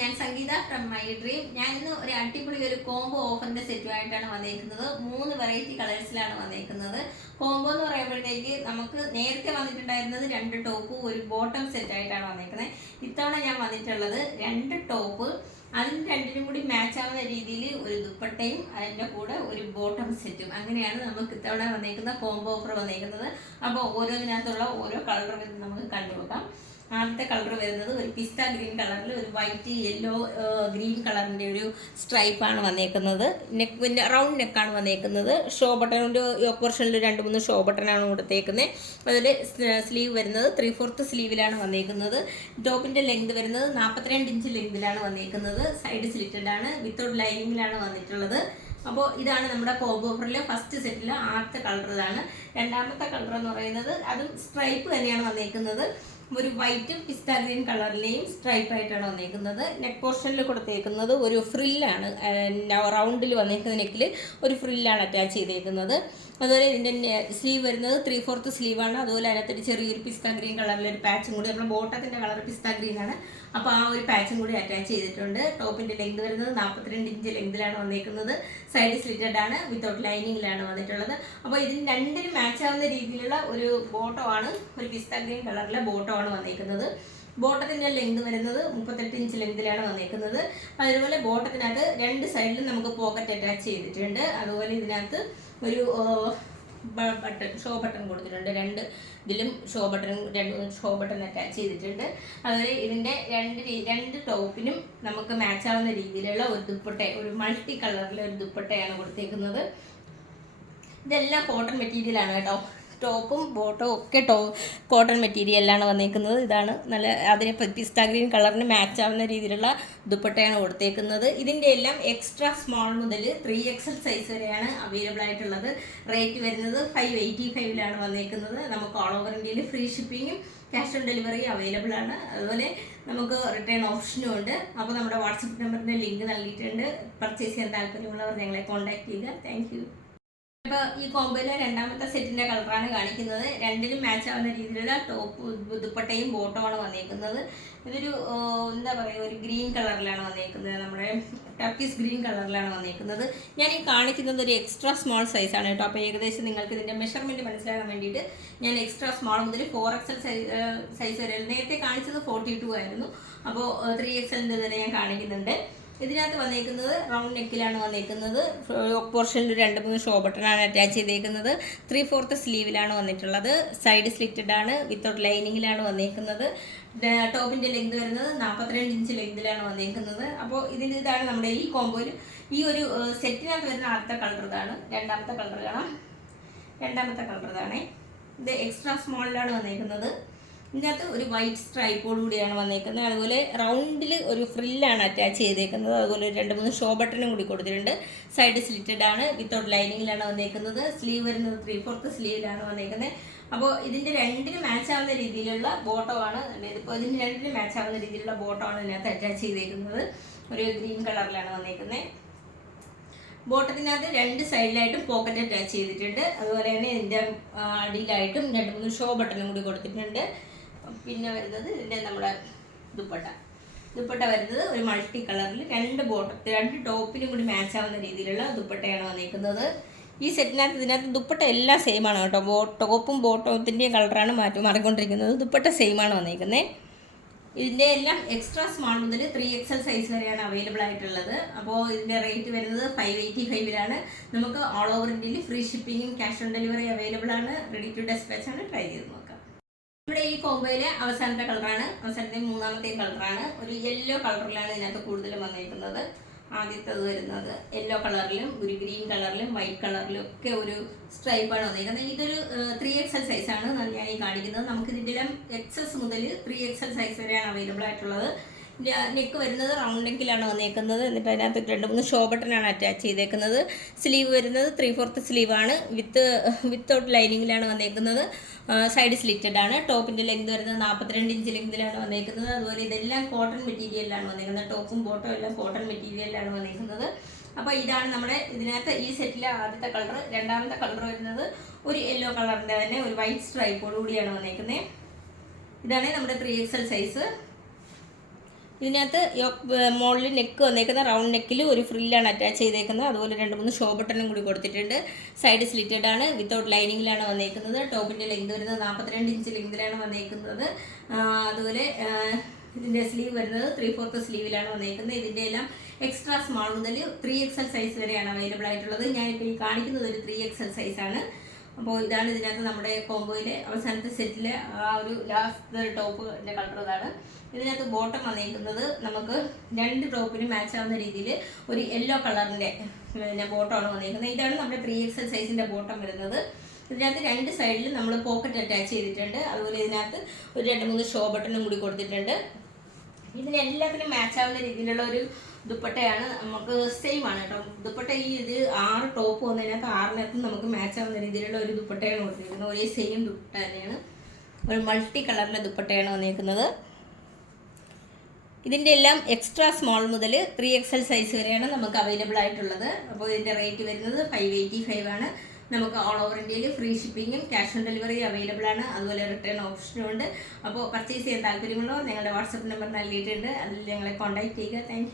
ഞാൻ സംഗീത from my dream. ഞാൻ ഇന്ന് ഒരു അടിപൊളി ഒരു കോംബോ ഓഫറിന്റെ സെറ്റുമായിട്ടാണ് വന്നേക്കുന്നത്. 3 വെറൈറ്റി കളേഴ്സിലാണ് വന്നേക്കുന്നത്. കോംബോ എന്ന് പറയുമ്പോഴത്തേക്ക് നമുക്ക് നേരത്തെ വന്നിട്ടുണ്ടായിരുന്നത് 2 ടോപ്പ് ഒരു ബോട്ടം സെറ്റ് ആയിട്ടാണ് വന്നേക്കുന്നത്. ഇത്തവണ ഞാൻ വന്നിട്ടുള്ളത് 2 ടോപ്പ്, അതിന് രണ്ടിനും കൂടി മാച്ച് ആവുന്ന രീതിയിൽ ഒരു ദുപ്പട്ടയും അതിൻ്റെ കൂടെ ഒരു ബോട്ടം സെറ്റും, അങ്ങനെയാണ് നമുക്ക് ഇത്തവണ വന്നേക്കുന്ന കോംബോ ഓഫർ വന്നേക്കുന്നത്. അപ്പോൾ ഓരോന്നിനകത്തുള്ള ഓരോ കളർ നമുക്ക് കണ്ടുപോകാം. ആദ്യത്തെ കളർ വരുന്നത് ഒരു പിസ്ത ഗ്രീൻ കളറിൽ ഒരു വൈറ്റ് യെല്ലോ ഗ്രീൻ കളറിൻ്റെ ഒരു സ്ട്രൈപ്പാണ് വന്നേക്കുന്നത്. നെക്ക് റൗണ്ട് നെക്കാണ് വന്നേക്കുന്നത്. ഷോ ബട്ടണിൻ്റെ പോർഷനിൽ 2-3 ഷോ ബട്ടണാണ് കൊടുത്തേക്കുന്നത്. അതിൽ സ്ലീവ് വരുന്നത് 3/4 സ്ലീവിലാണ് വന്നേക്കുന്നത്. ടോപ്പിൻ്റെ ലെങ്ത് വരുന്നത് 42 ഇഞ്ച് ലെങ്തിലാണ് വന്നേക്കുന്നത്. സൈഡ് സ്ലിറ്റഡ് ആണ്, വിത്തൗട്ട് ലൈനിങ്ങിലാണ് വന്നിട്ടുള്ളത്. അപ്പോൾ ഇതാണ് നമ്മുടെ കോംബോ ഓഫറിലെ ഫസ്റ്റ് സെറ്റിൽ ആദ്യത്തെ കളർ. ഇതാണ് രണ്ടാമത്തെ കളർ എന്ന് പറയുന്നത്. അതും സ്ട്രൈപ്പ് തന്നെയാണ് വന്നേക്കുന്നത്. ഒരു വൈറ്റ് പിസ്ത ഗ്രീൻ കളറിലെയും സ്ട്രൈപ്പ് ആയിട്ടാണ് വന്നേക്കുന്നത്. നെക്ക് പോർഷനിൽ കൊടുത്തേക്കുന്നത് ഒരു ഫ്രില്ലാണ്, റൗണ്ടിൽ വന്നേക്കുന്ന നെക്കിൽ ഒരു ഫ്രില്ലാണ് അറ്റാച്ച് ചെയ്തേക്കുന്നത്. അതുപോലെ ഇതിൻ്റെ സ്ലീവ് വരുന്നത് 3/4 സ്ലീവാണ്. അതുപോലെ അതിനകത്തൊരു ചെറിയൊരു പിസ്ത ഗ്രീൻ കളറിലൊരു പാച്ചും കൂടി, നമ്മുടെ ബോട്ടത്തിൻ്റെ കളർ പിസ്ത ഗ്രീൻ ആണ്, അപ്പോൾ ആ ഒരു പാച്ചും കൂടി അറ്റാച്ച് ചെയ്തിട്ടുണ്ട്. ടോപ്പിൻ്റെ ലെങ്ത് വരുന്നത് 42 ഇഞ്ച് ലെങ്തിലാണ് വന്നേക്കുന്നത്. സൈഡ് സ്ലിറ്റഡ് ആണ്, വിത്തൗട്ട് ലൈനിങ്ങിലാണ് വന്നിട്ടുള്ളത്. അപ്പോൾ ഇതിന് രണ്ടിനും മാച്ച് ആവുന്ന രീതിയിലുള്ള ഒരു ബോട്ടമാണ്, ഒരു പിസ്ത ഗ്രീൻ കളറിലെ ബോട്ടമാണ് വന്നേക്കുന്നത്. ബോട്ടത്തിൻ്റെ ലെങ്ത് വരുന്നത് 38 ഇഞ്ച് ലെങ്തിലാണ് വന്നേക്കുന്നത്. അതുപോലെ ബോട്ടത്തിനകത്ത് 2 സൈഡിലും നമുക്ക് പോക്കറ്റ് അറ്റാച്ച് ചെയ്തിട്ടുണ്ട്. അതുപോലെ ഇതിനകത്ത് ഒരു ബട്ടൺ, ഷോ ബട്ടൺ കൊടുത്തിട്ടുണ്ട്. 2 ഇതിലും ഷോ ബട്ടൺ അറ്റാച്ച് ചെയ്തിട്ടുണ്ട്. അതുപോലെ ഇതിൻ്റെ രണ്ട് ടോപ്പിനും നമുക്ക് മാച്ച് ആവുന്ന രീതിയിലുള്ള ഒരു ദുപ്പട്ട, ഒരു മൾട്ടി കളറിലെ ഒരു ദുപ്പട്ടയാണ് കൊടുത്തേക്കുന്നത്. ഇതെല്ലാം കോട്ടൺ മെറ്റീരിയലാണ് കേട്ടോ. ടോപ്പും ബോട്ടവും ഒക്കെ കോട്ടൺ മെറ്റീരിയലാണ് വന്നേക്കുന്നത്. ഇതാണ് നല്ല അതിന് പിസ്ത ഗ്രീൻ കളറിന് മാച്ച് ആവുന്ന രീതിയിലുള്ള ദുപ്പട്ടയാണ് കൊടുത്തേക്കുന്നത്. ഇതിൻ്റെ എല്ലാം എക്സ്ട്രാ സ്മോൾ മുതൽ 3XL സൈസ് വരെയാണ് അവൈലബിൾ ആയിട്ടുള്ളത്. റേറ്റ് വരുന്നത് 585 വന്നേക്കുന്നത്. നമുക്ക് ഓൾ ഓവർ ഇന്ത്യയിൽ ഫ്രീ ഷിപ്പിങ്ങും ക്യാഷ് ഓൺ ഡെലിവറി അവൈലബിൾ ആണ്. അതുപോലെ നമുക്ക് റിട്ടേൺ ഓപ്ഷനും ഉണ്ട്. അപ്പോൾ നമ്മുടെ വാട്സപ്പ് നമ്പറിൻ്റെ ലിങ്ക് നൽകിയിട്ടുണ്ട്. പർച്ചേസ് ചെയ്യാൻ താല്പര്യമുള്ളവർ ഞങ്ങളെ കോൺടാക്ട് ചെയ്യുക. താങ്ക്. അപ്പോൾ ഈ കോംബോയിലെ രണ്ടാമത്തെ സെറ്റിൻ്റെ കളറാണ് കാണിക്കുന്നത്. രണ്ടിലും മാച്ച് ആവുന്ന രീതിയിലുള്ള ടോപ്പ്, ദുപ്പട്ടയും ബോട്ടമാണ് വന്നേക്കുന്നത്. ഇതൊരു എന്താ പറയുക, ഒരു ഗ്രീൻ കളറിലാണ് വന്നേക്കുന്നത്. നമ്മുടെ ടർക്കിഷ് ഗ്രീൻ കളറിലാണ് വന്നേക്കുന്നത്. ഞാൻ ഈ കാണിക്കുന്നത് ഒരു എക്സ്ട്രാ സ്മോൾ സൈസാണ് കേട്ടോ. അപ്പോൾ ഏകദേശം നിങ്ങൾക്ക് ഇതിൻ്റെ മെഷർമെൻറ്റ് മനസ്സിലാക്കാൻ വേണ്ടിയിട്ട് ഞാൻ എക്സ്ട്രാ സ്മോൾ മുതൽ 4XL സൈസ് വരെ, നേരത്തെ കാണിച്ചത് 42 ആയിരുന്നു. അപ്പോൾ 3XL വരെ ഞാൻ കാണിക്കുന്നുണ്ട്. ഇതിനകത്ത് വന്നേക്കുന്നത് റൗണ്ട് നെക്കിലാണ് വന്നേക്കുന്നത്. പോർഷനിൽ 2-3 ഷോ ബട്ടണാണ് അറ്റാച്ച് ചെയ്തേക്കുന്നത്. 3/4 സ്ലീവിലാണ് വന്നിട്ടുള്ളത്. സൈഡ് സ്ലിറ്റഡ് ആണ്, വിത്തൗട്ട് ലൈനിങ്ങിലാണ് വന്നേക്കുന്നത്. ടോപ്പിൻ്റെ ലെങ്ത് വരുന്നത് 42 ഇഞ്ച് ലെങ്തിലാണ് വന്നേക്കുന്നത്. അപ്പോൾ ഇതാണ് നമ്മുടെ ഈ കോംബോയിൽ ഈ ഒരു സെറ്റിനകത്ത് വരുന്ന ആദ്യത്തെ കളർ. ഇതാണ് രണ്ടാമത്തെ കളർ. കാണാം, രണ്ടാമത്തെ കളർ ഇതാണ്. ഇത് എക്സ്ട്രാ സ്മോളിലാണ് വന്നേക്കുന്നത്. ഇതിനകത്ത് ഒരു വൈറ്റ് സ്ട്രൈപ്പോട് കൂടിയാണ് വന്നേക്കുന്നത്. അതുപോലെ റൗണ്ടിൽ ഒരു ഫ്രില്ലാണ് അറ്റാച്ച് ചെയ്തേക്കുന്നത്. അതുപോലെ 2-3 ഷോ ബട്ടണും കൂടി കൊടുത്തിട്ടുണ്ട്. സൈഡ് സ്ലിറ്റഡ് ആണ്, വിത്തൗട്ട് ലൈനിങ്ങിലാണ് വന്നേക്കുന്നത്. സ്ലീവ് വരുന്നത് 3/4 സ്ലീവിലാണ് വന്നേക്കുന്നത്. അപ്പോൾ ഇതിൻ്റെ രണ്ടിനും മാച്ച് ആവുന്ന രീതിയിലുള്ള ബോട്ടമാണ്. ഇതിപ്പോൾ ഇതിന് രണ്ടിനും മാച്ച് ആവുന്ന രീതിയിലുള്ള ബോട്ടമാണ് ഇതിനകത്ത് അറ്റാച്ച് ചെയ്തേക്കുന്നത്. ഒരു ഗ്രീൻ കളറിലാണ് വന്നേക്കുന്നത്. ബോട്ടത്തിനകത്ത് 2 സൈഡിലായിട്ടും പോക്കറ്റ് അറ്റാച്ച് ചെയ്തിട്ടുണ്ട്. അതുപോലെ തന്നെ ഇതിൻ്റെ അടിയിലായിട്ടും 2-3 ഷോ ബട്ടണും കൂടി കൊടുത്തിട്ടുണ്ട്. പിന്നെ വരുന്നത് ഇതിൻ്റെ നമ്മുടെ ദുപ്പട്ട വരുന്നത് ഒരു മൾട്ടി കളറിൽ 2 ടോപ്പിനും കൂടി മാച്ച് ആവുന്ന രീതിയിലുള്ള ദുപ്പട്ടയാണ് വന്നേക്കുന്നത്. ഈ സെറ്റിനകത്ത് ഇതിനകത്ത് ദുപ്പട്ട എല്ലാം സെയിമാണ് കേട്ടോ. ടോപ്പും ബോട്ടത്തിൻ്റെയും കളറാണ് മാറിക്കൊണ്ടിരിക്കുന്നത്. ദുപ്പട്ട സെയിമാണ് വന്നേക്കുന്നത്. ഇതിൻ്റെ എല്ലാം എക്സ്ട്രാ സ്മോൾ മുതൽ 3XL സൈസ് വരെയാണ് അവൈലബിൾ ആയിട്ടുള്ളത്. അപ്പോൾ ഇതിൻ്റെ റേറ്റ് വരുന്നത് 585 നമുക്ക് ഓൾ ഓവർ ഇന്ത്യയിൽ ഫ്രീ ഷിപ്പിങ്ങും ക്യാഷ് ഓൺ ഡെലിവറി അവൈലബിൾ ആണ്. റെഡി ടു ഡെസ്പാച്ച് ആണ്. ട്രൈ ചെയ്ത് നോക്കാം. നമ്മുടെ ഈ കോംബോയിലെ അവസാനത്തെ കളറാണ്, അവസാനത്തെ 3ാമത്തെ കളറാണ്. ഒരു യെല്ലോ കളറിലാണ് ഇതിനകത്ത് കൂടുതലും വന്നേക്കുന്നത്. ആദ്യത്തേത് വരുന്നത് യെല്ലോ കളറിലും ഒരു ഗ്രീൻ കളറിലും വൈറ്റ് കളറിലും ഒക്കെ ഒരു സ്ട്രൈപ്പാണ് വന്നിരിക്കുന്നത്. ഇതൊരു 3XL സൈസാണ് ഞാൻ ഈ കാണിക്കുന്നത്. നമുക്ക് ഇതിൻ്റെ XS മുതൽ 3XL സൈസ് വരെയാണ് അവൈലബിൾ ആയിട്ടുള്ളത്. നെക്ക് വരുന്നത് റൗണ്ട് നെക്കിലാണ് വന്നേക്കുന്നത്. എന്നിട്ട് അതിനകത്ത് 2-3 ഷോ ബട്ടണാണ് അറ്റാച്ച് ചെയ്തേക്കുന്നത്. സ്ലീവ് വരുന്നത് 3/4 സ്ലീവാണ്, വിത്തൗട്ട് ലൈനിങ്ങിലാണ് വന്നേക്കുന്നത്. സൈഡ് സ്ലിറ്റഡ് ആണ്. ടോപ്പിൻ്റെ ലെങ്ത് വരുന്നത് 42 ഇഞ്ച് ലെങ്തിലാണ് വന്നേക്കുന്നത്. അതുപോലെ ഇതെല്ലാം കോട്ടൺ മെറ്റീരിയലിലാണ് വന്നേക്കുന്നത്. ടോപ്പും ബോട്ടും എല്ലാം കോട്ടൺ മെറ്റീരിയലിലാണ് വന്നേക്കുന്നത്. അപ്പോൾ ഇതാണ് നമ്മുടെ ഇതിനകത്ത് ഈ സെറ്റിലെ ആദ്യത്തെ കളർ. രണ്ടാമത്തെ കളർ വരുന്നത് ഒരു യെല്ലോ കളറിൻ്റെ തന്നെ ഒരു വൈറ്റ് സ്ട്രൈപ്പോട് കൂടിയാണ് വന്നേക്കുന്നത്. ഇതാണ് നമ്മുടെ 3XL സൈസ്. ഇതിനകത്ത് മുകളിൽ നെക്ക് വന്നേക്കുന്ന റൗണ്ട് നെക്കിൽ ഒരു ഫ്രില്ലാണ് അറ്റാച്ച് ചെയ്തേക്കുന്നത്. അതുപോലെ 2-3 ഷോ ബട്ടണും കൂടി കൊടുത്തിട്ടുണ്ട്. സൈഡ് സ്ലിറ്റഡ് ആണ്, വിത്തൗട്ട് ലൈനിങ്ങിലാണ് വന്നേക്കുന്നത്. ടോപ്പിൻ്റെ ലെങ്ത് വരുന്നത് 42 ഇഞ്ച് ലെങ്തിലാണ് വന്നേക്കുന്നത്. അതുപോലെ ഇതിൻ്റെ സ്ലീവ് വരുന്നത് 3/4 സ്ലീവിലാണ് വന്നേക്കുന്നത്. ഇതിൻ്റെ എല്ലാം എക്സ്ട്രാ സ്മാൾ മുതൽ 3XL സൈസ് വരെയാണ് അവൈലബിൾ ആയിട്ടുള്ളത്. ഞാനിപ്പോൾ ഈ കാണിക്കുന്നത് ഒരു 3XL സൈസാണ്. അപ്പോൾ ഇതാണ് ഇതിനകത്ത് നമ്മുടെ കോംബോയിലെ അവസാനത്തെ സെറ്റിലെ ആ ഒരു ലാസ്റ്റ് ടോപ്പിൻ്റെ കളർ ഇതാണ്. ഇതിനകത്ത് ബോട്ടം വന്നിരിക്കുന്നത് നമുക്ക് 2 ടോപ്പിന് മാച്ച് ആവുന്ന രീതിയിൽ ഒരു യെല്ലോ കളറിൻ്റെ ബോട്ടമാണ് വന്നിരിക്കുന്നത്. ഇതാണ് നമ്മുടെ 3XL സൈസിൻ്റെ ബോട്ടം വരുന്നത്. ഇതിനകത്ത് 2 സൈഡിൽ നമ്മൾ പോക്കറ്റ് അറ്റാച്ച് ചെയ്തിട്ടുണ്ട്. അതുപോലെ ഇതിനകത്ത് ഒരു 2-3 ഷോ ബട്ടണും കൂടി കൊടുത്തിട്ടുണ്ട്. ഇതിനെല്ലാത്തിനും മാച്ച് ആവുന്ന രീതിയിലുള്ള ഒരു ദുപ്പട്ടയാണ്. നമുക്ക് സെയിം ആണ് കേട്ടോ. ദുപ്പട്ട ഇത് 6 ടോപ്പ് വന്നതിനകത്ത് 6-നകത്തും നമുക്ക് മാച്ച് ആവുന്ന രീതിയിലുള്ള ഒരു ദുപ്പട്ടയാണ് കൊടുത്തിരിക്കുന്നത്. ഒരേ സെയിം ദുപ്പട്ട തന്നെയാണ്. ഒരു മൾട്ടി കളറിലെ ദുപ്പട്ടയാണ് വന്നിരിക്കുന്നത്. ഇതിൻ്റെ എല്ലാം എക്സ്ട്രാ സ്മോൾ മുതൽ 3XL സൈസ് വരെയാണ് നമുക്ക് അവൈലബിൾ ആയിട്ടുള്ളത്. അപ്പോൾ ഇതിൻ്റെ റേറ്റ് വരുന്നത് 585 ആണ്. നമുക്ക് ഓൾ ഓവർ ഇന്ത്യയിൽ ഫ്രീ ഷിപ്പിങ്ങും ക്യാഷ് ഓൺ ഡെലിവറി അവൈലബിൾ ആണ്. അതുപോലെ റിട്ടേൺ ഓപ്ഷനും ഉണ്ട്. അപ്പോൾ പർച്ചേസ് ചെയ്യാൻ താല്പര്യമുള്ളവർ ഞങ്ങളുടെ വാട്സപ്പ് നമ്പർ നൽകിയിട്ടുണ്ട്. അതിൽ ഞങ്ങളെ കോൺടാക്ട് ചെയ്യുക. താങ്ക്